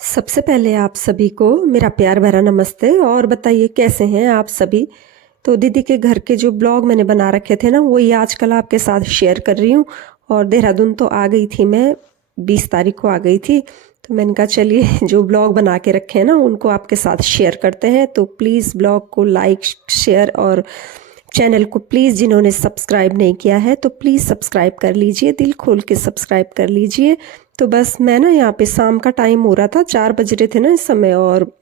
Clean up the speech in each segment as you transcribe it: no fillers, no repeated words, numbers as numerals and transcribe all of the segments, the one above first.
सबसे पहले आप सभी को मेरा प्यार भरा नमस्ते। और बताइए कैसे हैं आप सभी। तो दीदी के घर के जो ब्लॉग मैंने बना रखे थे ना, वही आजकल आपके साथ शेयर कर रही हूँ। और देहरादून तो आ गई थी मैं, 20 तारीख को आ गई थी। तो मैंने कहा चलिए जो ब्लॉग बना के रखे हैं ना, उनको आपके साथ शेयर करते हैं। तो प्लीज़ ब्लॉग को लाइक शेयर, और चैनल को प्लीज़ जिन्होंने सब्सक्राइब नहीं किया है तो प्लीज़ सब्सक्राइब कर लीजिए, दिल खोल के सब्सक्राइब कर लीजिए। तो बस मैं ना यहाँ पे शाम का टाइम हो रहा था, 4 बज रहे थे ना इस समय, और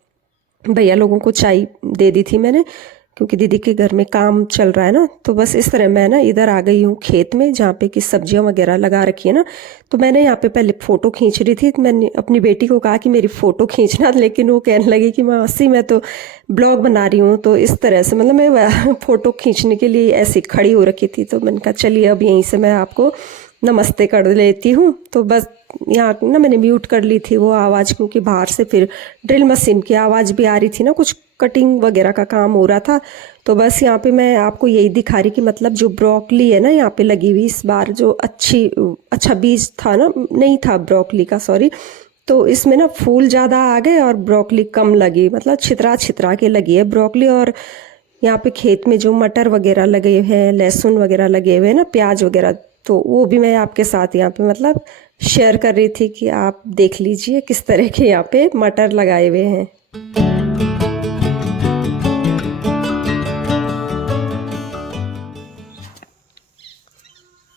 भैया लोगों को चाय दे दी थी मैंने, क्योंकि दीदी के घर में काम चल रहा है ना। तो बस इस तरह मैं ना इधर आ गई हूँ खेत में, जहाँ पे कि सब्जियाँ वगैरह लगा रखी है ना। तो मैंने यहाँ पे पहले फ़ोटो खींच रही थी। मैंने अपनी बेटी को कहा कि मेरी फ़ोटो खींचना, लेकिन वो कहने लगी कि मासी मैं तो ब्लॉग बना रही हूँ। तो इस तरह से मतलब मैं फ़ोटो खींचने के लिए ऐसी खड़ी हो रखी थी। तो मैंने कहा चलिए अब यहीं से मैं आपको नमस्ते कर लेती हूँ। तो बस यहाँ ना मैंने म्यूट कर ली थी वो आवाज़, क्योंकि बाहर से फिर ड्रिल मशीन की आवाज़ भी आ रही थी ना, कुछ कटिंग वगैरह का काम हो रहा था। तो बस यहाँ पे मैं आपको यही दिखा रही कि मतलब जो ब्रोकली है ना यहाँ पे लगी हुई, इस बार जो अच्छा बीज था ना, नहीं था ब्रोकली का, सॉरी। तो इसमें ना फूल ज़्यादा आ गए और ब्रोकली कम लगी, मतलब छितरा छितरा के लगी है ब्रोकली। और यहाँ पे खेत में जो मटर वगैरह लगे हैं, लहसुन वगैरह लगे हुए हैं ना, प्याज वगैरह, तो वो भी मैं आपके साथ यहाँ पे मतलब शेयर कर रही थी कि आप देख लीजिए किस तरह के यहाँ पे मटर लगाए हुए हैं।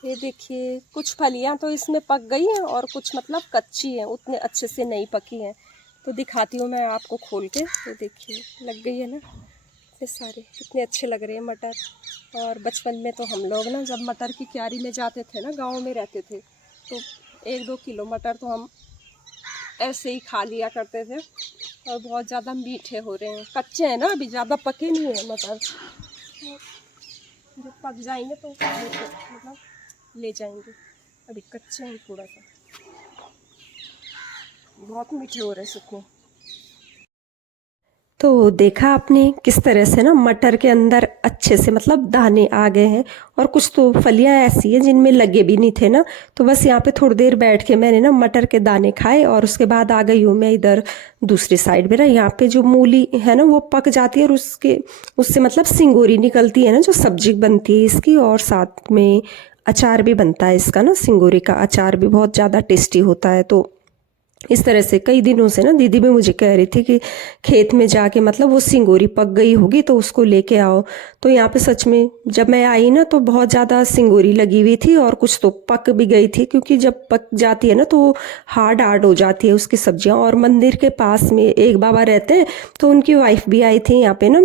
ये देखिए कुछ फलियां तो इसमें पक गई हैं और कुछ मतलब कच्ची हैं, उतने अच्छे से नहीं पकी हैं। तो दिखाती हूँ मैं आपको खोल के। तो देखिए लग गई है ना, इतने सारे, कितने अच्छे लग रहे हैं मटर। और बचपन में तो हम लोग ना जब मटर की क्यारी में जाते थे ना, गांव में रहते थे, तो 1-2 किलो मटर तो हम ऐसे ही खा लिया करते थे। और बहुत ज़्यादा मीठे हो रहे हैं, कच्चे हैं ना, अभी ज़्यादा पके नहीं हैं मटर। जब पक जाएंगे तो मतलब ले जाएंगे, अभी कच्चे हैं थोड़ा सा, बहुत मीठे हो रहे हैं सच में। तो देखा आपने किस तरह से ना मटर के अंदर अच्छे से मतलब दाने आ गए हैं, और कुछ तो फलियां ऐसी हैं जिनमें लगे भी नहीं थे ना। तो बस यहाँ पे थोड़ी देर बैठ के मैंने ना मटर के दाने खाए, और उसके बाद आ गई हूँ मैं इधर दूसरी साइड में ना। यहाँ पे जो मूली है ना वो पक जाती है, और उससे मतलब सिंगोरी निकलती है ना, जो सब्जी बनती है इसकी, और साथ में अचार भी बनता है इसका ना, सिंगोरी का अचार भी बहुत ज़्यादा टेस्टी होता है। तो इस तरह से कई दिनों से ना दीदी भी मुझे कह रही थी कि खेत में जाके मतलब वो सिंगोरी पक गई होगी तो उसको लेके आओ। तो यहाँ पे सच में जब मैं आई ना तो बहुत ज़्यादा सिंगोरी लगी हुई थी, और कुछ तो पक भी गई थी, क्योंकि जब पक जाती है ना तो हार्ड हार्ड हो जाती है उसकी सब्जियाँ। और मंदिर के पास में एक बाबा रहते हैं, तो उनकी वाइफ भी आई थी यहाँ पे ना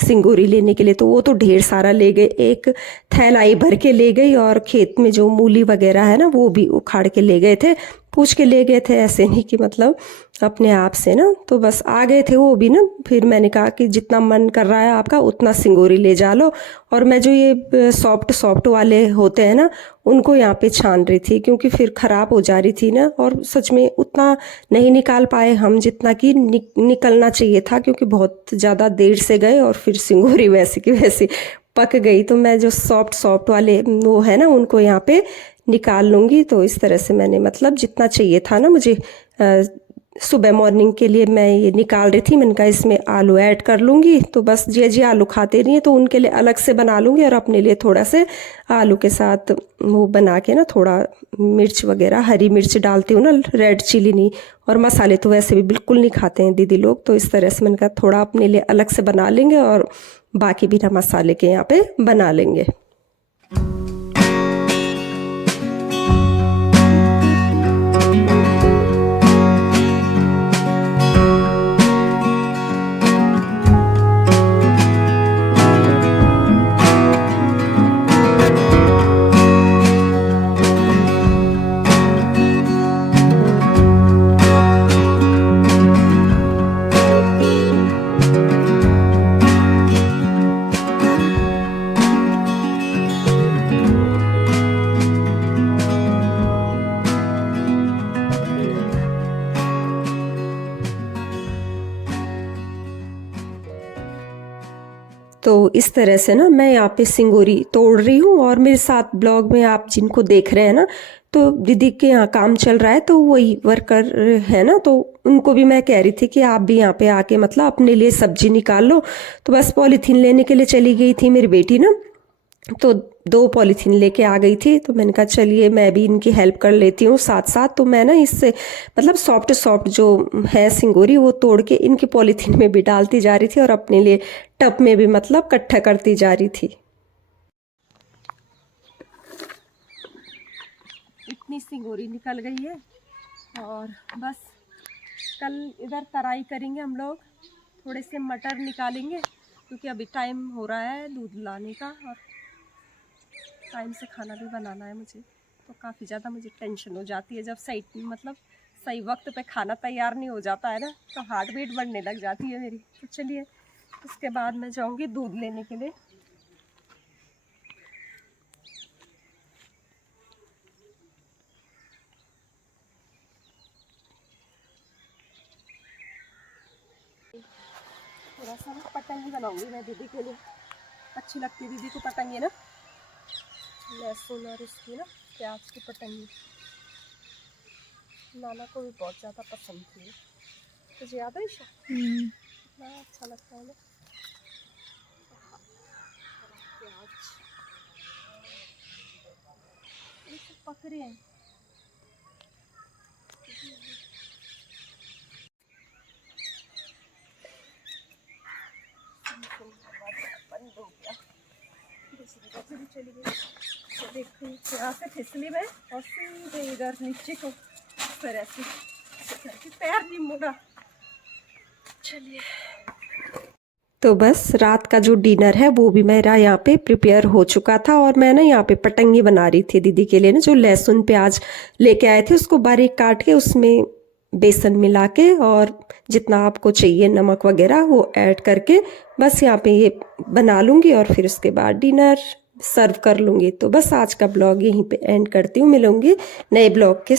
सिंगोरी लेने के लिए। तो वो तो ढेर सारा ले गए, एक थैलाई भर के ले गई, और खेत में जो मूली वगैरह है ना वो भी उखाड़ के ले गए थे, पूछ के ले गए थे, ऐसे नहीं कि मतलब अपने आप से ना। तो बस आ गए थे वो भी ना। फिर मैंने कहा कि जितना मन कर रहा है आपका उतना सिंगोरी ले जा लो। और मैं जो ये सॉफ्ट सॉफ्ट वाले होते हैं ना उनको यहाँ पे छान रही थी, क्योंकि फिर ख़राब हो जा रही थी ना। और सच में उतना नहीं निकाल पाए हम जितना कि निकलना चाहिए था, क्योंकि बहुत ज़्यादा देर से गए, और फिर सिंगोरी वैसे की वैसी पक गई। तो मैं जो सॉफ्ट सॉफ्ट वाले वो है ना उनको यहाँ पे निकाल लूँगी। तो इस तरह से मैंने मतलब जितना चाहिए था ना मुझे सुबह मॉर्निंग के लिए मैं ये निकाल रही थी। मैंने कहा इसमें आलू ऐड कर लूँगी, तो बस जी आलू खाते नहीं है तो उनके लिए अलग से बना लूँगी, और अपने लिए थोड़ा से आलू के साथ वो बना के ना थोड़ा मिर्च वगैरह, हरी मिर्च डालती हूँ ना, रेड चिली नहीं। और मसाले तो वैसे भी बिल्कुल नहीं खाते हैं दीदी लोग, तो इस तरह से मैंने कहा थोड़ा अपने लिए अलग से बना लेंगे, और बाकी बिना मसाले के यहाँ पे बना लेंगे। तो इस तरह से ना मैं यहाँ पे सिंगोरी तोड़ रही हूँ और मेरे साथ ब्लॉग में आप जिनको देख रहे हैं ना, तो दीदी के यहाँ काम चल रहा है, तो वही वर्कर है ना, तो उनको भी मैं कह रही थी कि आप भी यहाँ पे आके मतलब अपने लिए सब्जी निकाल लो। तो बस पॉलीथीन लेने के लिए चली गई थी मेरी बेटी ना, तो 2 पॉलीथीन लेके आ गई थी। तो मैंने कहा चलिए मैं भी इनकी हेल्प कर लेती हूँ साथ साथ। तो मैं ना इससे मतलब सॉफ्ट सॉफ्ट जो है सिंगोरी वो तोड़ के इनकी पॉलीथीन में भी डालती जा रही थी और अपने लिए टब में भी मतलब इकट्ठा करती जा रही थी। इतनी सिंगोरी निकल गई है और बस कल इधर तराई करेंगे हम लोग, थोड़े से मटर निकालेंगे क्योंकि अभी टाइम हो रहा है दूध लाने का और टाइम से खाना भी बनाना है मुझे। तो काफ़ी ज़्यादा मुझे टेंशन हो जाती है जब सही वक्त पे खाना तैयार नहीं हो जाता है ना, तो हार्ट बीट बढ़ने लग जाती है मेरी। तो चलिए उसके बाद मैं जाऊँगी दूध लेने के लिए। थोड़ा सा ना पतंगी बनाऊंगी मैं दीदी के लिए, अच्छी लगती है दीदी को पतंगी ना, लहसुन और इसकी ना प्याज की पतंगी। नाना को भी बहुत ज़्यादा पसंद थी, तुझे याद है ईशा? कितना अच्छा लगता है ना प्याज। ये सब पक रहे हैं। बंद हो गया, दूसरी बच्चे भी चली गई। तो देखो यहाँ से फिसली में और सीधे इधर नीचे को फिर ऐसे पैर नहीं मुड़ा। चलिए तो बस रात का जो डिनर है वो भी मेरा यहाँ पे प्रिपेयर हो चुका था और मैं ना यहाँ पे पतंगी बना रही थी दीदी के लिए ना, जो लहसुन प्याज लेके आए थे उसको बारीक काट के उसमें बेसन मिला के और जितना आपको चाहिए नमक वगैरह वो ऐड करके बस यहाँ पे ये बना लूँगी और फिर उसके बाद डिनर सर्व कर लूँगी। तो बस आज का ब्लॉग यहीं पे एंड करती हूँ, मिलूँगी नए ब्लॉग के